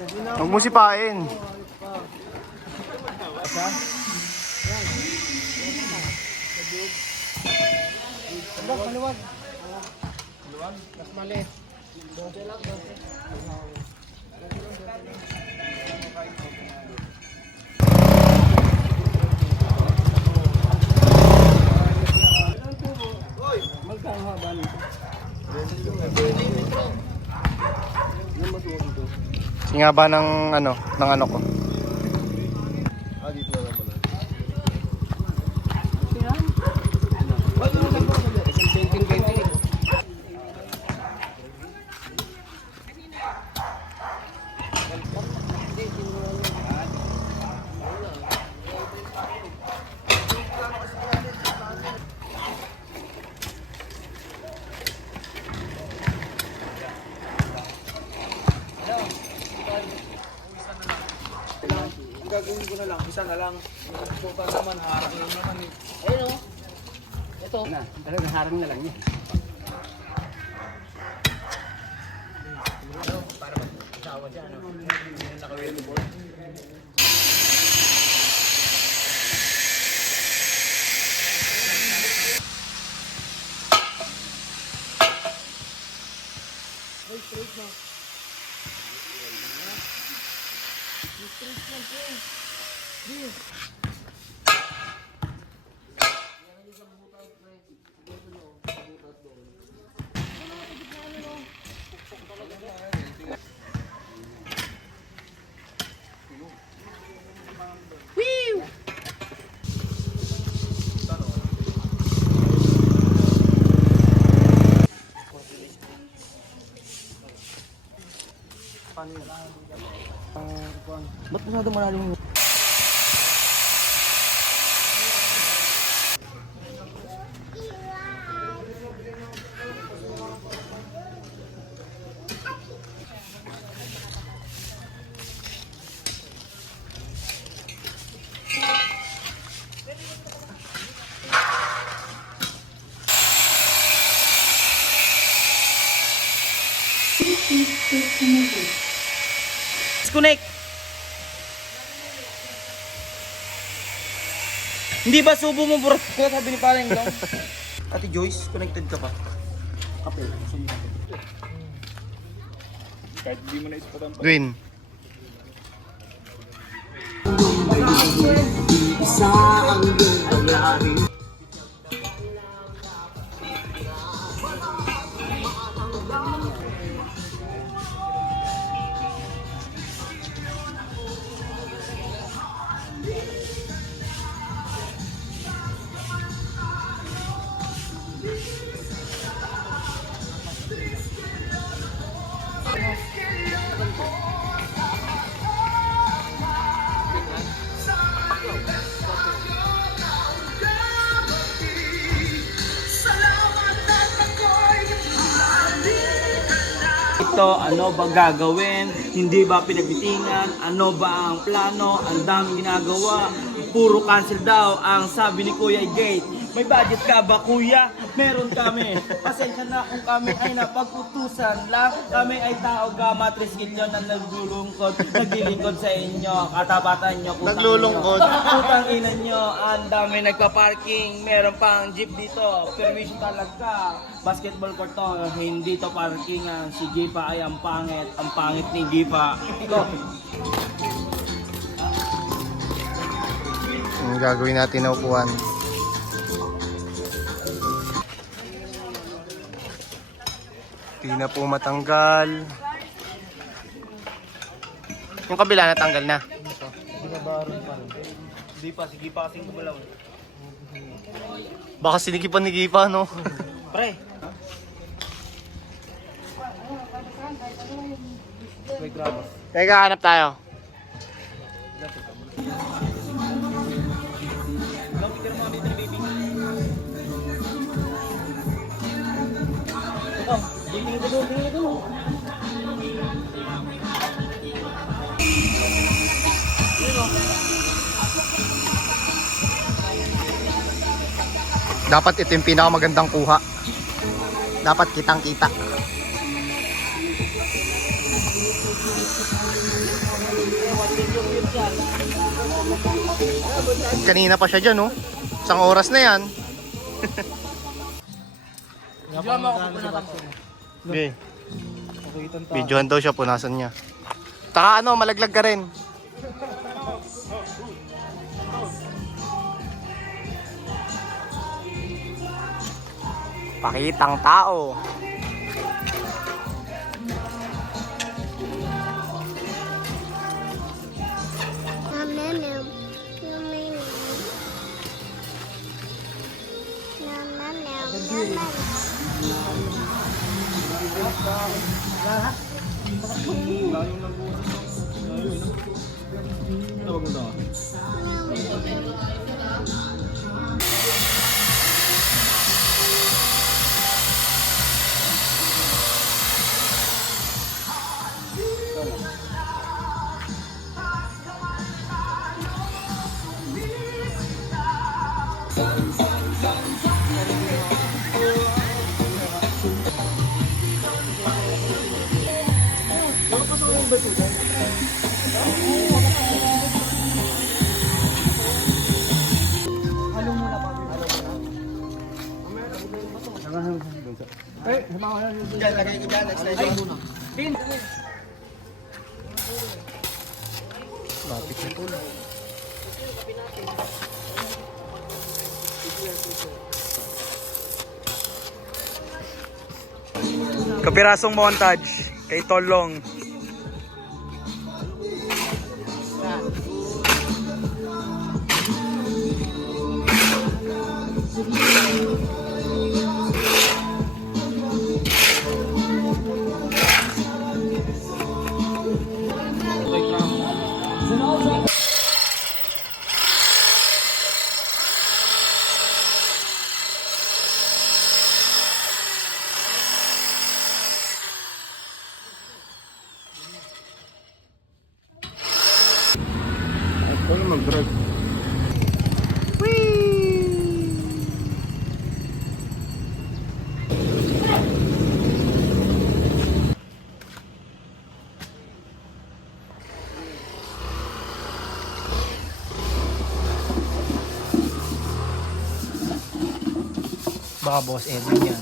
Huwag mo sipain. Maluwag. Mas maliit. Magkano haba nito? Singa ba ng ano ko? Dito na lang pala. Gagawin ko na lang, isa na lang. Sukan naman, harang lang naman eh. Ayun o. Ito. Na, talagang harang na lang niya. Para mag-asawa dyan. Naka-wheel board. Straight na. Straight na, please. Ba't masyado malalim? Disconnect. Hindi ba subo mo bro? Kaya sabi ni parang lang. Ate Joyce, connected ka pa? Kape. Kahit di mo na ispatan pa. Dwin. Ito, ano ba gagawin? Hindi ba pinagtitingan? Ano ba ang plano? Ang daming ginagawa. Puro cancel daw ang sabi ni Kuya Gate. May budget ka ba kuya? Meron kami. Pasensya na kung kami ay napagputusan lang. Kami ay tao gama 3 milyon na naglilingkod sa inyo. Katapatan nyo. Naglulungkod. Putang ina nyo. Ang dami nagpa-parking. Meron pang jeep dito. Permission talaga. Basketball court to. Hindi to parkingan. Si Gipa ay ang pangit. Ang pangit ni Gipa. Ito. Ang gagawin natin na upuan. Hindi na po matanggal. Yung kabila natanggal na. Binabaron pa. Hindi pa. Si Gipa kasing gumalaw. Baka sinigipan ni Gipa, no? Pre. May grabas. Teka, hanap tayo. Dapat ito yung pinakamagandang kuha. Dapat kitang kita. Kanina pa siya dyan, oh. Isang oras na yan. Okay. Videohan daw siya, punasan niya. Taka ano, malaglag ka rin. Pakitang tao. Kapirasong montage kay Tolong. Baka boss Edwin yan.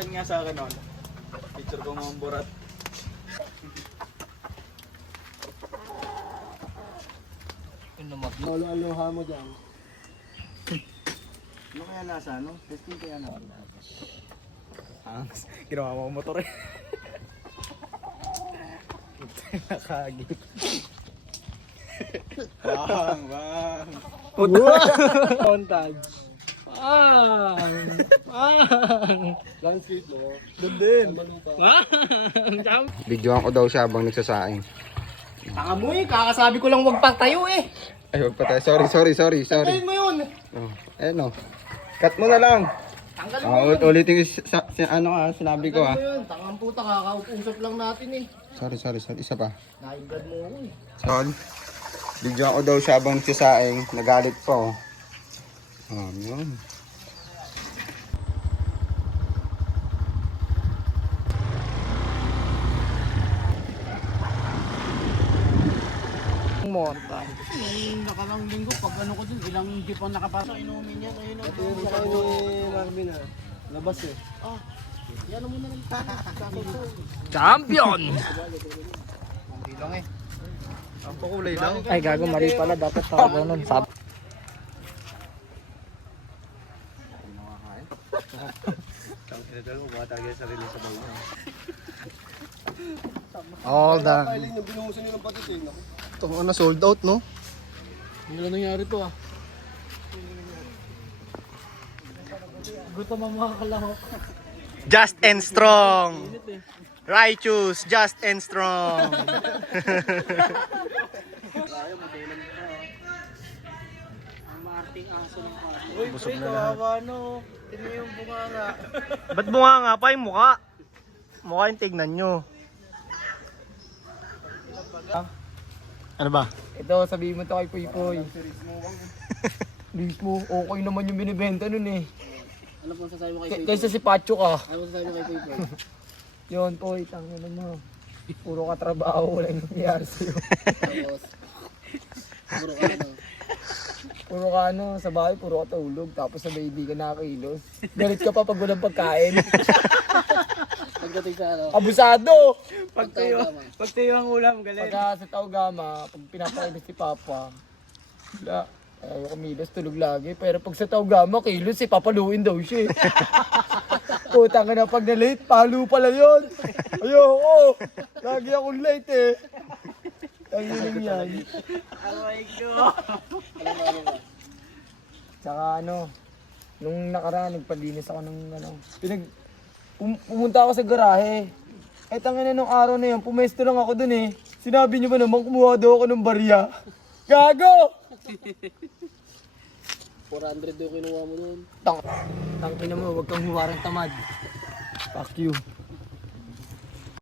Yan nga sa akin noon. Picture ko mga burat. Alo-aloha mo dyan. Ano kaya nasa ano? Testing kaya na. Ginawa mo ang motor eh. Nakagip. Bang, bang. Montage. Landscape mo. Doon din. Videoan ko daw siya habang nagsasaing. Taka mo eh, kakasabi ko lang wag pagtayo eh. Ay, wag pa tayo. Sorry. Tanggalin mo yun. Oh, ayun oh. Cut mo na lang. Tanggalin mo yun. Ulitin ko sinabi ko Tanggalin mo yun. Tangang puta, kakausap lang natin eh. Sorry. Isa pa. Naiblad mo ako eh. Son, videoan ko daw siya habang nagsasaing. Nagalit po. Yun. Montage. Nakalang linggo, pag ano ko dun, ilang jeep ang nakapasok. Inumin yan, ayun ang Marvin ah. Labas eh. Yan mo na lang. Champion! Hindi lang eh. Ang pakulay lang. Ay, gago, mali pala. Dapat tawag nun. All done. Ito na sold out no? Wala nangyari to ah. Gutom ang mga kalahok. Just and strong. Righteous, just and strong. Busog na lahat. no. Tingnan yung bunganga. Ba't bunga nga pa yung mukha? Mukha yung tignan nyo. Ano ba? Ito, sabihin mo to kay Puy Puy. Mismo, okay naman yung binibenta nun eh. Ano pong sasabi mo kay Kaysa si Pacho ka. Ano pong sasabi mo kay Puy Puy? Yun, Puy, tangin mo. Puro ka trabaho, wala yung nangyayari sa'yo. Tapos, puro ka ano. Puro ka ano, sa bahay, puro ka tulog. Tapos sa baby ka nakakilos. Galit ka pa pag walang pagkain. Pagdating sa ano, Abusado! pagtayo ang ulam, galit. Pagka sa Taugama, pag pinapakailos si Papa, wala. Ayaw kumilos, tulog lagi. Pero pag sa Taugama, kilos eh, papaluin daw siya eh. Putang ka na pag na-late, palo pala yun. Ayoko, lagi akong late eh. Ang hiling yan. Aray ko. Tsaka ano, nung nakaraan, nagpalinis ako ng ano, pumunta ako sa garahe. Eh, tangina nung araw na yun, pumesto lang ako dun eh. Sinabi niyo ba naman, kumuha daw ako ng barya? Gago! 400 yung kinuha mo doon. Tangina mo, huwag kang huwarang tamad. Fuck you.